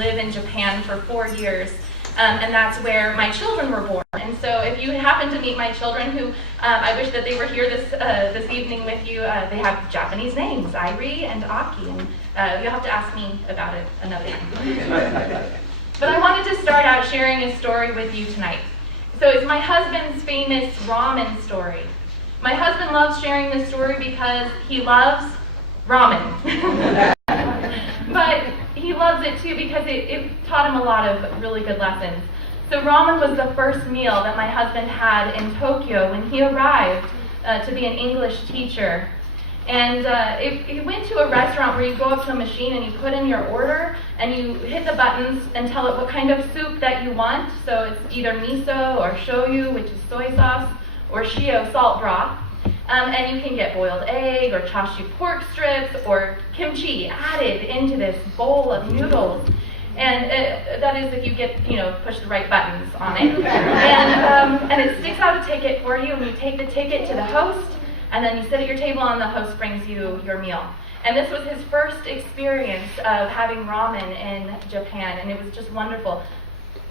live in Japan for 4 years. And that's where my children were born. And so if you happen to meet my children, who I wish that they were here this evening with you, they have Japanese names, Airi and Aki, and you'll have to ask me about it another time. But I wanted to start out sharing a story with you tonight. So it's my husband's famous ramen story. My husband loves sharing this story because he loves ramen. But he loves it too because it taught him a lot of really good lessons. So ramen was the first meal that my husband had in Tokyo when he arrived to be an English teacher. And he went to a restaurant where you go up to a machine and you put in your order and you hit the buttons and tell it what kind of soup that you want. So it's either miso or shoyu, which is soy sauce, or shio, salt broth. And you can get boiled egg or chashu pork strips or kimchi added into this bowl of noodles. And that is if you push the right buttons on it. And it sticks out a ticket for you, and you take the ticket to the host, and then you sit at your table and the host brings you your meal. And this was his first experience of having ramen in Japan, and it was just wonderful.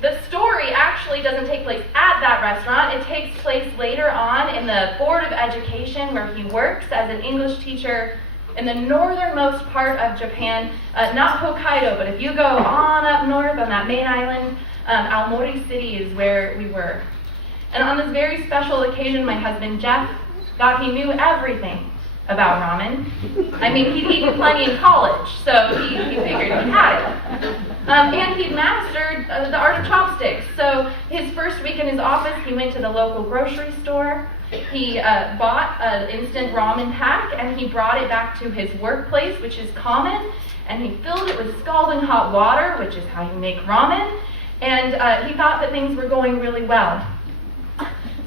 The story actually doesn't take place at that restaurant. It takes place later on in the Board of Education, where he works as an English teacher in the northernmost part of Japan, not Hokkaido, but if you go on up north on that main island, Aomori City is where we were. And on this very special occasion, my husband Jeff thought he knew everything about ramen. I mean, he'd eaten plenty in college, so he figured he had it. And he'd mastered the art of chopsticks. So his first week in his office, he went to the local grocery store. He bought an instant ramen pack, and he brought it back to his workplace, which is common, and he filled it with scalding hot water, which is how you make ramen, and he thought that things were going really well.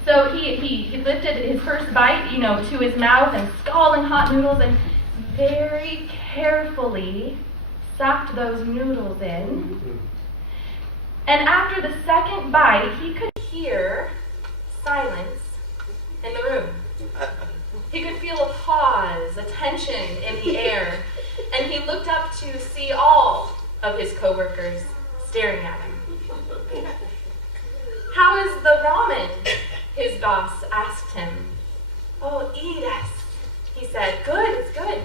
So he lifted his first bite, to his mouth, and scalding hot noodles, and very carefully sucked those noodles in. And after the second bite, he could hear silence in the room. He could feel a pause, a tension in the air, and he looked up to see all of his coworkers staring at him. "How is the ramen?" his boss asked him. "Oh, yes," he said. "Good, it's good."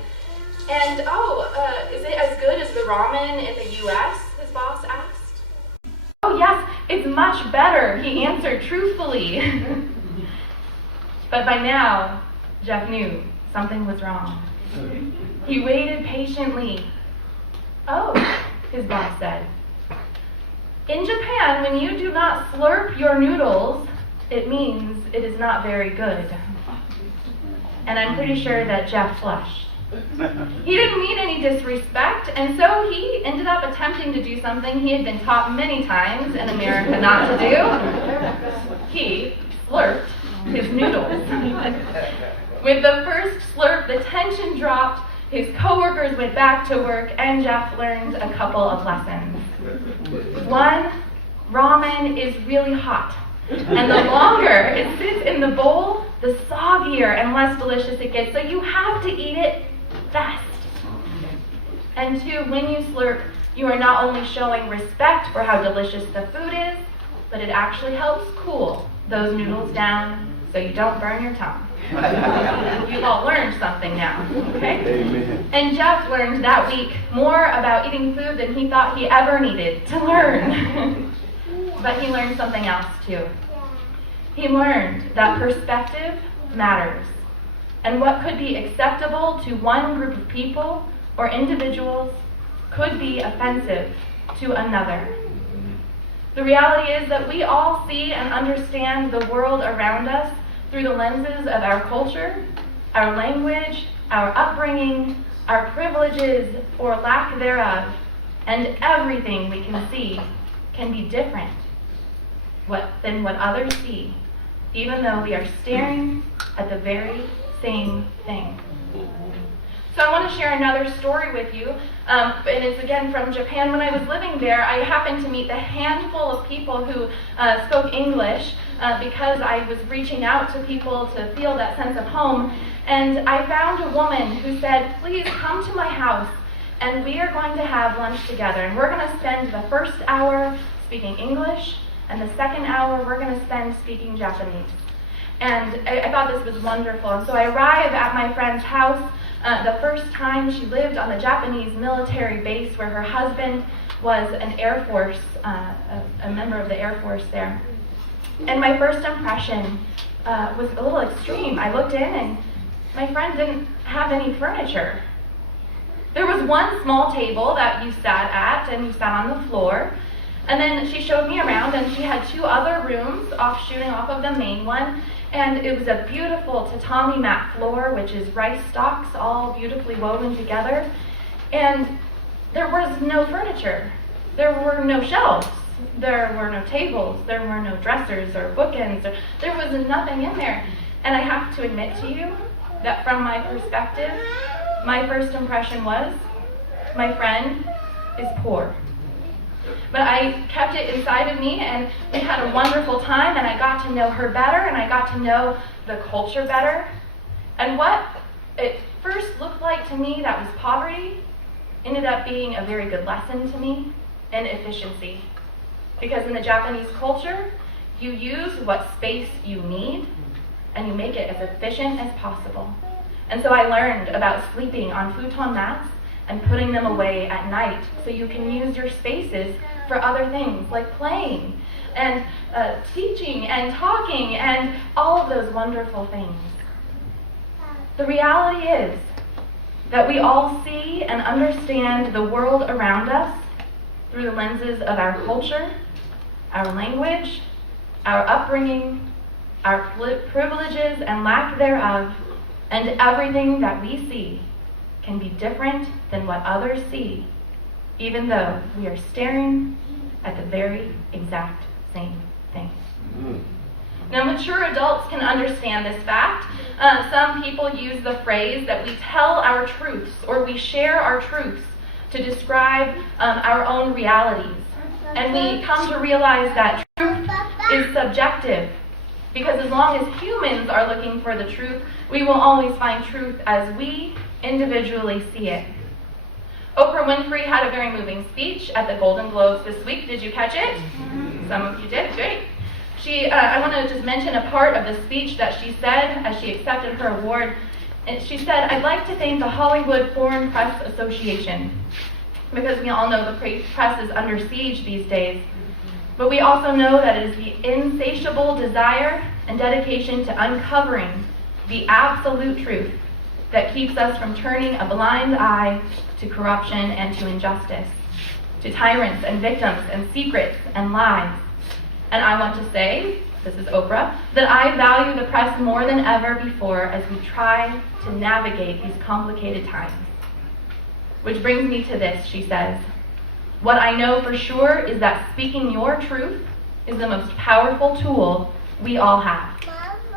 And is it as good as the ramen in the U.S.? his boss asked. "Oh, yes, it's much better," he answered truthfully. But by now, Jeff knew something was wrong. He waited patiently. "Oh," his boss said. "In Japan, when you do not slurp your noodles, it means it is not very good." And I'm pretty sure that Jeff flushed. He didn't mean any disrespect, and so he ended up attempting to do something he had been taught many times in America not to do. He slurped his noodles. With the first slurp, the tension dropped, his coworkers went back to work, and Jeff learned a couple of lessons. One, ramen is really hot, and the longer it sits in the bowl, the soggier and less delicious it gets, so you have to eat it fast. And two, when you slurp, you are not only showing respect for how delicious the food is, but it actually helps cool those noodles down so you don't burn your tongue. You've all learned something now, okay? Amen. And Jeff learned that week more about eating food than he thought he ever needed to learn. But he learned something else too. He learned that perspective matters, and what could be acceptable to one group of people or individuals could be offensive to another. The reality is that we all see and understand the world around us through the lenses of our culture, our language, our upbringing, our privileges or lack thereof, and everything we can see can be different than what others see, even though we are staring at the very same thing. So I want to share another story with you, and it's again from Japan. When I was living there, I happened to meet a handful of people who spoke English because I was reaching out to people to feel that sense of home. And I found a woman who said, "Please come to my house and we are going to have lunch together, and we're going to spend the first hour speaking English, and the second hour we're going to spend speaking Japanese. And I thought this was wonderful. And so I arrive at my friend's house the first time. She lived on a Japanese military base where her husband was an Air Force, a member of the Air Force there. And my first impression was a little extreme. I looked in and my friend didn't have any furniture. There was one small table that you sat at and you sat on the floor. And then she showed me around, and she had two other rooms shooting off of the main one. And it was a beautiful tatami mat floor, which is rice stalks all beautifully woven together. And there was no furniture. There were no shelves. There were no tables. There were no dressers or bookends. There was nothing in there. And I have to admit to you that from my perspective, my first impression was, my friend is poor. But I kept it inside of me, and we had a wonderful time, and I got to know her better, and I got to know the culture better. And what it first looked like to me that was poverty ended up being a very good lesson to me in efficiency. Because in the Japanese culture, you use what space you need, and you make it as efficient as possible. And so I learned about sleeping on futon mats and putting them away at night so you can use your spaces for other things like playing and teaching and talking and all of those wonderful things. The reality is that we all see and understand the world around us through the lenses of our culture, our language, our upbringing, our privileges and lack thereof, and everything that we see can be different than what others see, even though we are staring at the very exact same thing. Now, mature adults can understand this fact. Some people use the phrase that we tell our truths or we share our truths to describe our own realities. And we come to realize that truth is subjective, because as long as humans are looking for the truth, we will always find truth as we individually see it. Oprah Winfrey had a very moving speech at the Golden Globes this week. Did you catch it? Some of you did. Great. I want to just mention a part of the speech that she said as she accepted her award. And she said, "I'd like to thank the Hollywood Foreign Press Association, because we all know the press is under siege these days. But we also know that it is the insatiable desire and dedication to uncovering the absolute truth that keeps us from turning a blind eye to corruption and to injustice, to tyrants and victims and secrets and lies. And I want to say, this is Oprah, that I value the press more than ever before as we try to navigate these complicated times." Which brings me to this, she says. "What I know for sure is that speaking your truth is the most powerful tool we all have.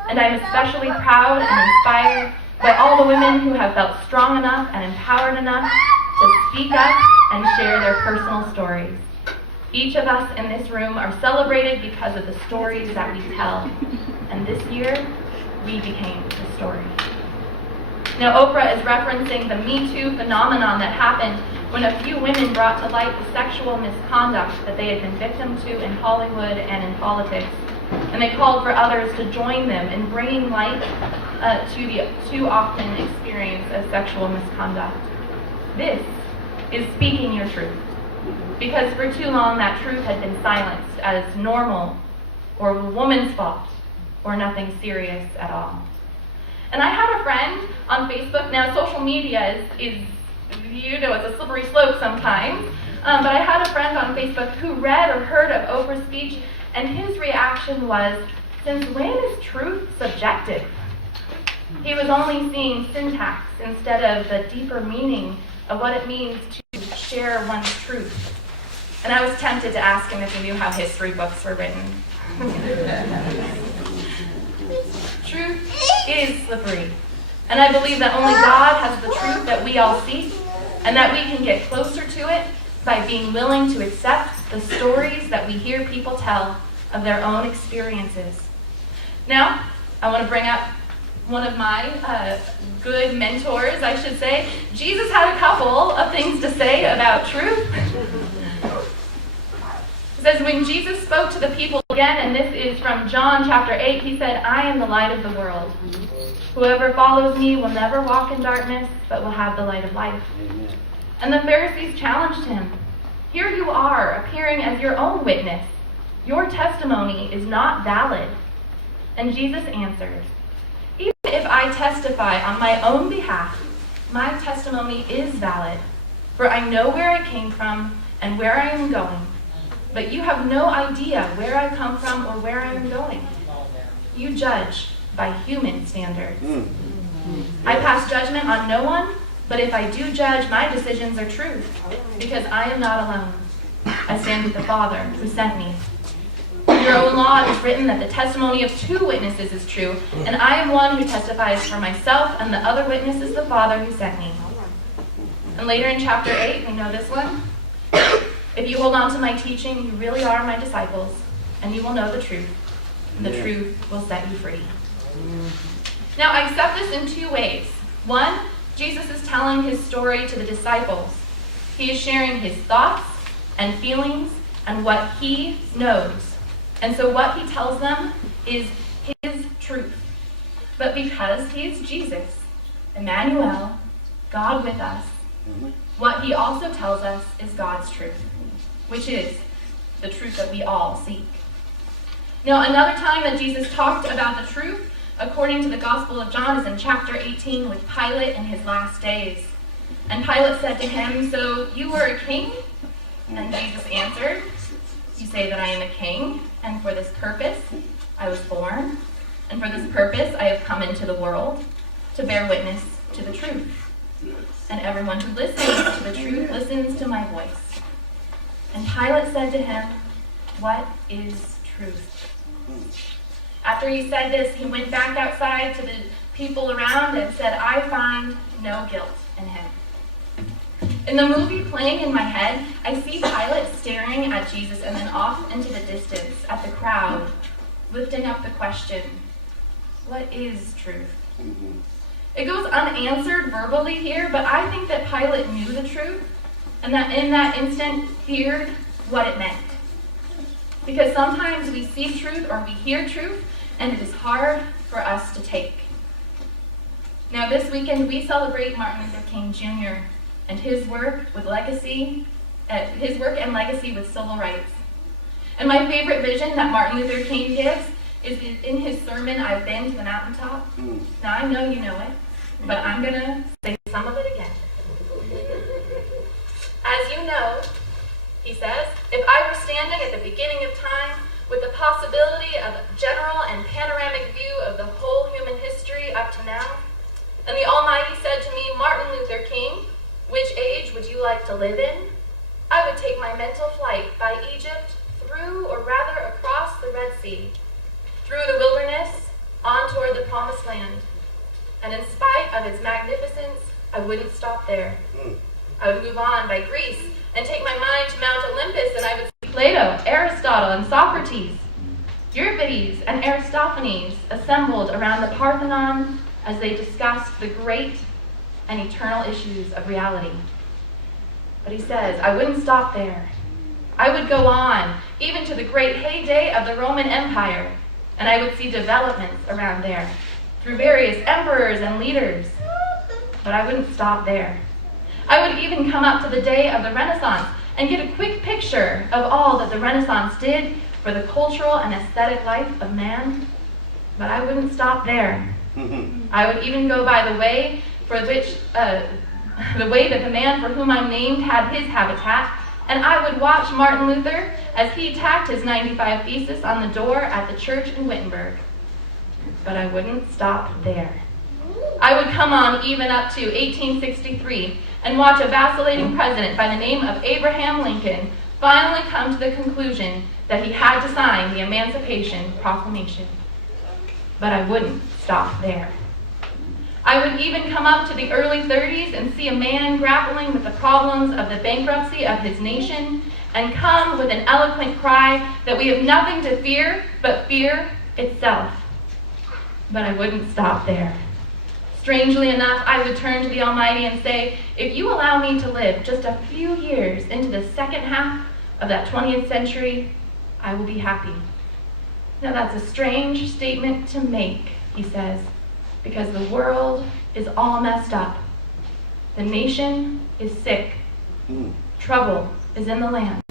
And I'm especially proud and inspired by all the women who have felt strong enough and empowered enough to speak up and share their personal stories. Each of us in this room are celebrated because of the stories that we tell. And this year, we became the story." Now, Oprah is referencing the Me Too phenomenon that happened when a few women brought to light the sexual misconduct that they had been victim to in Hollywood and in politics. And they called for others to join them in bringing light to the too often experience of sexual misconduct. This is speaking your truth. Because for too long that truth had been silenced as normal or a woman's fault or nothing serious at all. And I had a friend on Facebook. Now, social media is it's a slippery slope sometimes. But I had a friend on Facebook who read or heard of Oprah's speech, and his reaction was, "Since when is truth subjective?" He was only seeing syntax instead of the deeper meaning of what it means to share one's truth. And I was tempted to ask him if he knew how history books were written. Truth is slippery. And I believe that only God has the truth that we all seek, and that we can get closer to it by being willing to accept the stories that we hear people tell of their own experiences. Now, I want to bring up one of my good mentors, I should say, Jesus had a couple of things to say about truth. It says, when Jesus spoke to the people again, and this is from John chapter 8, he said, I am the light of the world. Whoever follows me will never walk in darkness, but will have the light of life. Amen. And the Pharisees challenged him. Here you are, appearing as your own witness. Your testimony is not valid. And Jesus answered, even if I testify on my own behalf, my testimony is valid. For I know where I came from and where I am going. But you have no idea where I come from or where I am going. You judge by human standards. I pass judgment on no one, but if I do judge, my decisions are true, because I am not alone. I stand with the Father who sent me. In your own law it is written that the testimony of 2 witnesses is true, and I am one who testifies for myself, and the other witness is the Father who sent me. And later in chapter 8, we know this one. If you hold on to my teaching, you really are my disciples, and you will know the truth, and the truth will set you free. Now, I accept this in 2 ways. One, Jesus is telling his story to the disciples. He is sharing his thoughts and feelings and what he knows. And so what he tells them is his truth. But because he is Jesus, Emmanuel, God with us, what he also tells us is God's truth, which is the truth that we all seek. Now, another time that Jesus talked about the truth, according to the Gospel of John, is in chapter 18 with Pilate in his last days. And Pilate said to him, so you were a king? And Jesus answered, you say that I am a king, and for this purpose I was born, and for this purpose I have come into the world, to bear witness to the truth. And everyone who listens to the truth listens to my voice. And Pilate said to him, what is truth? After he said this, he went back outside to the people around and said, I find no guilt in him. In the movie playing in my head, I see Pilate staring at Jesus and then off into the distance at the crowd, lifting up the question, what is truth? It goes unanswered verbally here, but I think that Pilate knew the truth, and that in that instant feared what it meant. Because sometimes we see truth or we hear truth, and it is hard for us to take. Now this weekend we celebrate Martin Luther King Jr. and his work and legacy with civil rights. And my favorite vision that Martin Luther King gives is in his sermon, I've Been to the Mountaintop. Now I know you know it, but I'm going to say some of it again. As you know, he says, if I were standing at the beginning of time with the possibility of a general and panoramic view of the whole human history up to now, and the Almighty said to me, Martin Luther King, which age would you like to live in? I would take my mental flight by Egypt, through, or rather across the Red Sea, through the wilderness, on toward the Promised Land. And in spite of its magnificence, I wouldn't stop there. I would move on by Greece and take my mind to Mount Olympus, and I would see Plato, Aristotle, and Socrates, Euripides, and Aristophanes assembled around the Parthenon as they discussed the great and eternal issues of reality. But he says, I wouldn't stop there. I would go on, even to the great heyday of the Roman Empire, and I would see developments around there, through various emperors and leaders. But I wouldn't stop there. I would even come up to the day of the Renaissance and get a quick picture of all that the Renaissance did for the cultural and aesthetic life of man. But I wouldn't stop there. I would even go by the way that the man for whom I'm named had his habitat, and I would watch Martin Luther as he tacked his 95 Thesis on the door at the church in Wittenberg. But I wouldn't stop there. I would come on even up to 1863 and watch a vacillating president by the name of Abraham Lincoln finally come to the conclusion that he had to sign the Emancipation Proclamation. But I wouldn't stop there. I would even come up to the early 30s and see a man grappling with the problems of the bankruptcy of his nation and come with an eloquent cry that we have nothing to fear but fear itself. But I wouldn't stop there. Strangely enough, I would turn to the Almighty and say, if you allow me to live just a few years into the second half of that 20th century, I will be happy. Now that's a strange statement to make, he says, because the world is all messed up. The nation is sick. Trouble is in the land.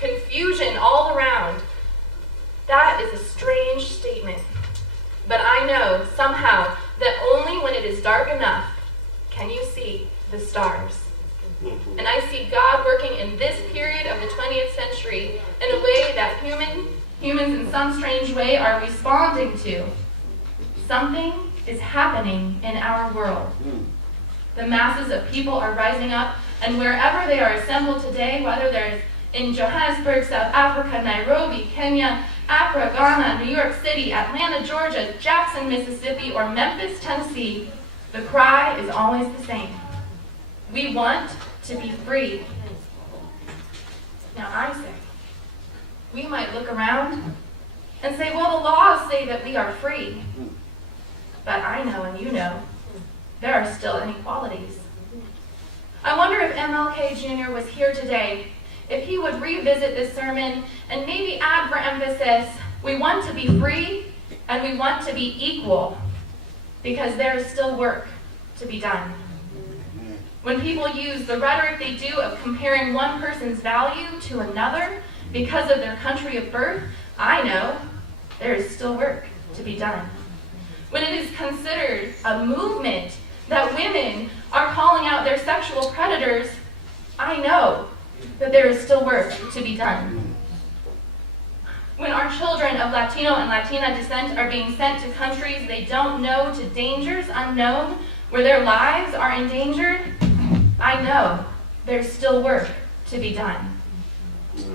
Confusion all around. That is a strange statement. But I know somehow that only when it is dark enough can you see the stars. And I see God working in this period of the 20th century in a way that humans in some strange way are responding to. Something is happening in our world. The masses of people are rising up, and wherever they are assembled today, whether they're in Johannesburg, South Africa, Nairobi, Kenya, Accra, Ghana, New York City, Atlanta, Georgia, Jackson, Mississippi, or Memphis, Tennessee, the cry is always the same. We want to be free. Now I say, we might look around and say, well, the laws say that we are free. But I know and you know, there are still inequalities. I wonder if MLK Jr. was here today, if he would revisit this sermon and maybe add for emphasis, we want to be free and we want to be equal, because there is still work to be done. When people use the rhetoric they do of comparing one person's value to another because of their country of birth, I know there is still work to be done. When it is considered a movement that women are calling out their sexual predators, I know that there is still work to be done. When our children of Latino and Latina descent are being sent to countries they don't know, to dangers unknown, where their lives are endangered, I know there's still work to be done.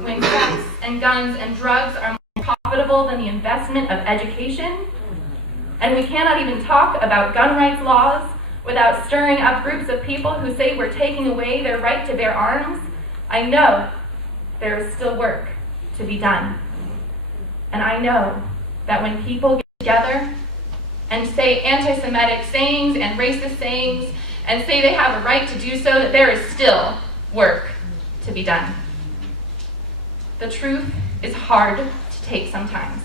When sex and guns and drugs are more profitable than the investment of education, and we cannot even talk about gun rights laws without stirring up groups of people who say we're taking away their right to bear arms, I know there is still work to be done. And I know that when people get together and say anti-Semitic sayings and racist sayings and say they have a right to do so, that there is still work to be done. The truth is hard to take sometimes.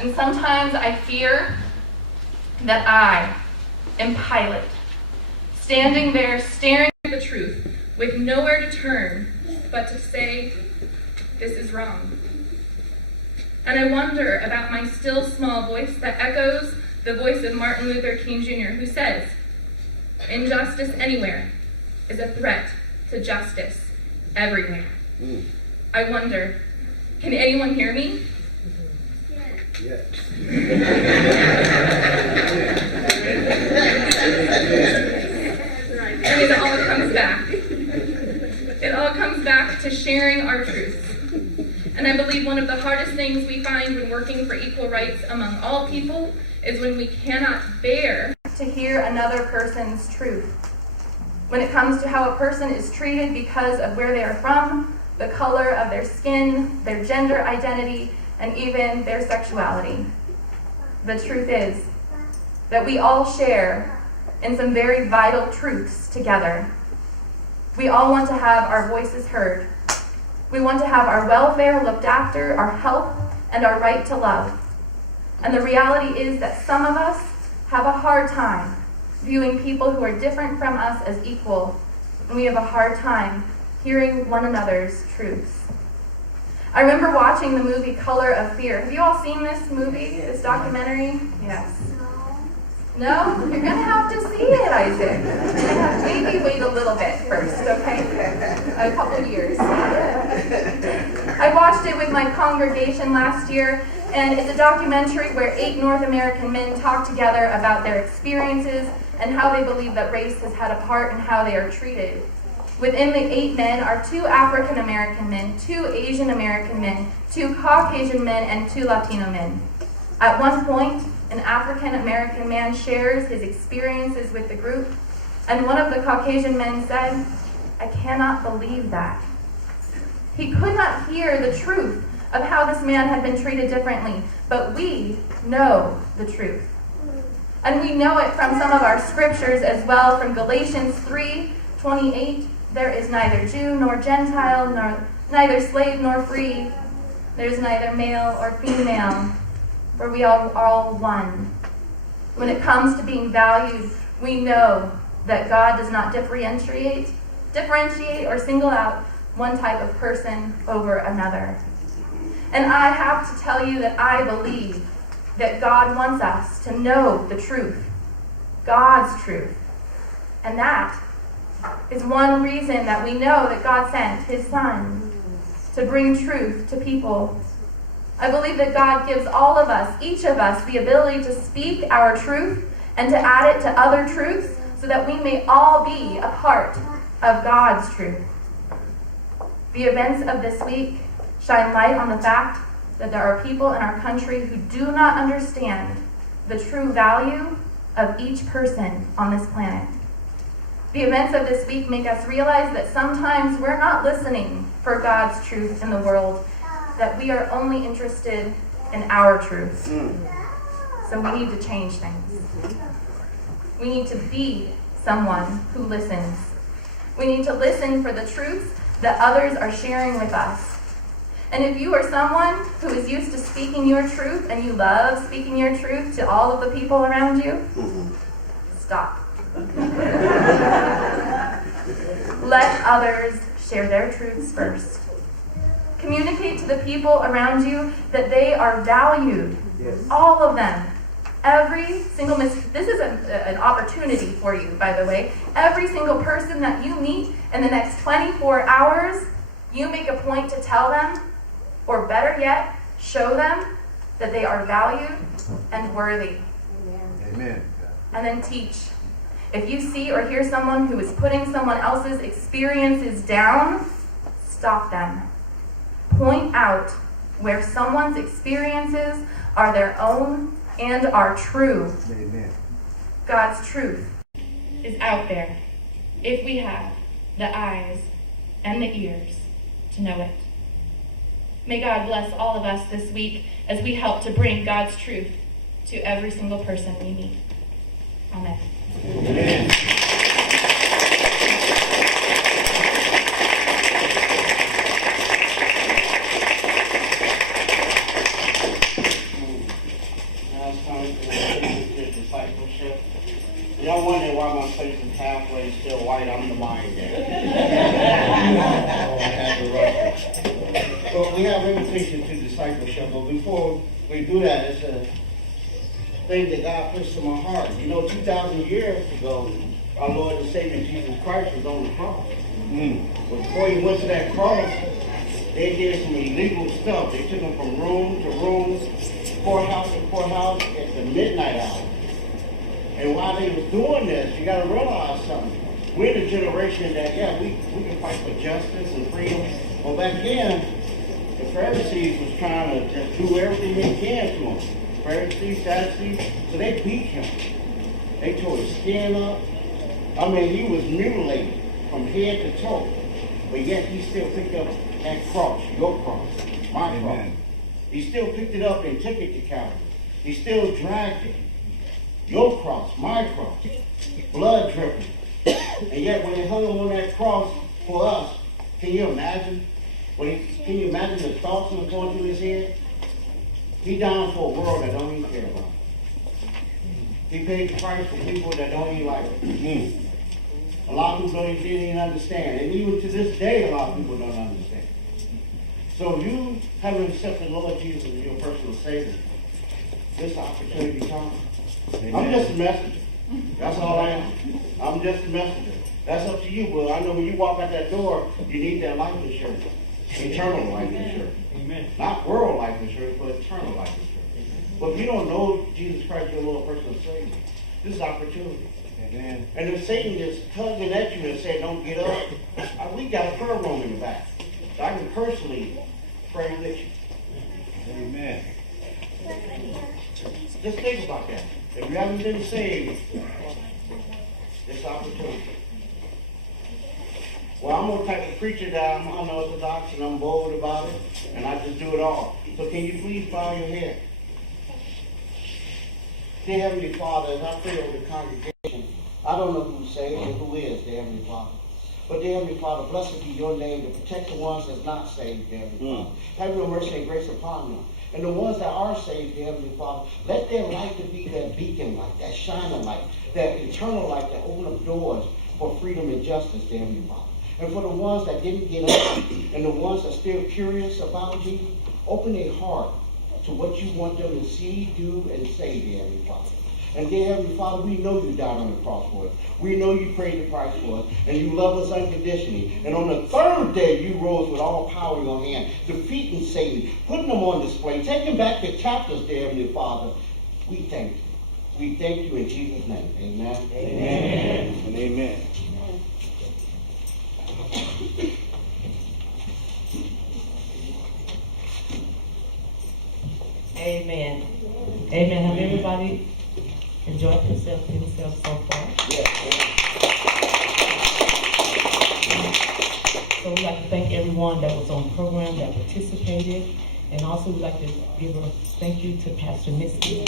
And sometimes I fear that I am Pilate, standing there staring at the truth with nowhere to turn but to say, this is wrong. And I wonder about my still small voice that echoes the voice of Martin Luther King Jr., who says, injustice anywhere is a threat to justice everywhere. I wonder, can anyone hear me? Yes. And it all comes back. It all comes back to sharing our truth. And I believe one of the hardest things we find when working for equal rights among all people is when we cannot bear to hear another person's truth. When it comes to how a person is treated because of where they are from, the color of their skin, their gender identity, and even their sexuality. The truth is that we all share in some very vital truths together. We all want to have our voices heard. We want to have our welfare looked after, our health, and our right to love. And the reality is that some of us have a hard time viewing people who are different from us as equal, and we have a hard time hearing one another's truths. I remember watching the movie Color of Fear. Have you all seen this movie, this documentary? Yes. No? You're going to have to see it, Isaac. You're going to have to maybe wait a little bit first, okay? A couple years. I watched it with my congregation last year, and it's a documentary where 8 North American men talk together about their experiences and how they believe that race has had a part in how they are treated. Within the 8 men are 2 African American men, 2 Asian American men, 2 Caucasian men, and 2 Latino men. At one point, an African American man shares his experiences with the group, and one of the Caucasian men said, "I cannot believe that." He could not hear the truth of how this man had been treated differently, but we know the truth. And we know it from some of our scriptures as well, from Galatians 3:28. There is neither Jew nor Gentile, nor neither slave nor free. There is neither male or female, for we are all one. When it comes to being valued, we know that God does not differentiate or single out one type of person over another. And I have to tell you that I believe that God wants us to know the truth, God's truth. And that is one reason that we know that God sent his Son to bring truth to people. I believe that God gives all of us, each of us, the ability to speak our truth and to add it to other truths so that we may all be a part of God's truth. The events of this week shine light on the fact that there are people in our country who do not understand the true value of each person on this planet. The events of this week make us realize that sometimes we're not listening for God's truth in the world, that we are only interested in our truth. So we need to change things. We need to be someone who listens. We need to listen for the truths that others are sharing with us. And if you are someone who is used to speaking your truth and you love speaking your truth to all of the people around you, stop. Let others share their truths first. Communicate to the people around you that they are valued. Yes. All of them. Every single this is an opportunity for you, by the way. Every single person that you meet in the next 24 hours, you make a point to tell them, or better yet, show them that they are valued and worthy. Amen. And then teach. If you see or hear someone who is putting someone else's experiences down, stop them. Point out where someone's experiences are their own and are true. Amen. God's truth is out there if we have the eyes and the ears to know it. May God bless all of us this week as we help to bring God's truth to every single person we meet. Amen. Amen. Now it's time for discipleship. Y'all wonder why my face is halfway still white. I'm the mind But we have invitation to discipleship. But before we do that, it's a thing that God puts in my heart. 2,000 years ago, our Lord and Savior Jesus Christ was on the cross. But before he went to that cross, they did some illegal stuff. They took him from room to room, courthouse to courthouse at the midnight hour. And while they was doing this, you got to realize something. We're the generation that, we can fight for justice and freedom. Well, back then, the Pharisees was trying to just do everything they can to him. Pharisees, Sadducees, so they beat him. They tore his skin up. He was mutilated from head to toe. But yet he still picked up that cross, your cross, my cross. He still picked it up and took it to Calvary. He still dragged it. Your cross, my cross, blood dripping. And yet when they hung him on that cross for us, can you imagine? Can you imagine the thoughts that were going through his head? He died for a world that don't even care about him. He paid the price for people that don't even like him. A lot of people didn't even understand. And even to this day, a lot of people don't understand. So you haven't accepted the Lord Jesus as your personal Savior. This opportunity comes. I'm just a messenger. That's all I am. I'm just a messenger. That's up to you. But I know when you walk out that door, you need that life insurance. Eternal life insurance. Amen. Not world life insurance, but eternal life insurance. But if you don't know Jesus Christ, your Lord, personal Savior, this is opportunity. Amen. And if Satan is tugging at you and saying, don't get up, we got a prayer room in the back. So I can personally pray with you. Amen. Just think about that. If you haven't been saved, this opportunity. Well, I'm the type of preacher that I'm unorthodox and I'm bold about it, and I just do it all. So can you please bow your head? Dear Heavenly Father, as I pray over the congregation, I don't know who's saved or who is, dear Heavenly Father. But dear Heavenly Father, blessed be your name to protect the ones that's not saved, dear Heavenly Father. Have your mercy and grace upon them. And the ones that are saved, dear Heavenly Father, let their light to be that beacon light, that shining light, that eternal light that open up doors for freedom and justice, dear Heavenly Father. And for the ones that didn't get up, and the ones that are still curious about you, open their heart to what you want them to see, do, and say, dear Heavenly Father. And dear Heavenly Father, we know you died on the cross for us. We know you paid the price for us, and you love us unconditionally. And on the third day, you rose with all power in your hand, defeating Satan, putting them on display, taking back the chapters, dear Heavenly Father. We thank you. We thank you in Jesus' name. Amen. Amen. And amen. Amen. Amen. Have everybody enjoyed themselves so far? So we'd like to thank everyone that was on the program, that participated, and also we'd like to give a thank you to Pastor Misty.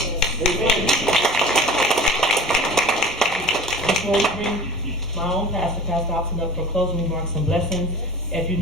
Before we bring my own pastor, Pastor Dobson, up for closing remarks and blessings, if you know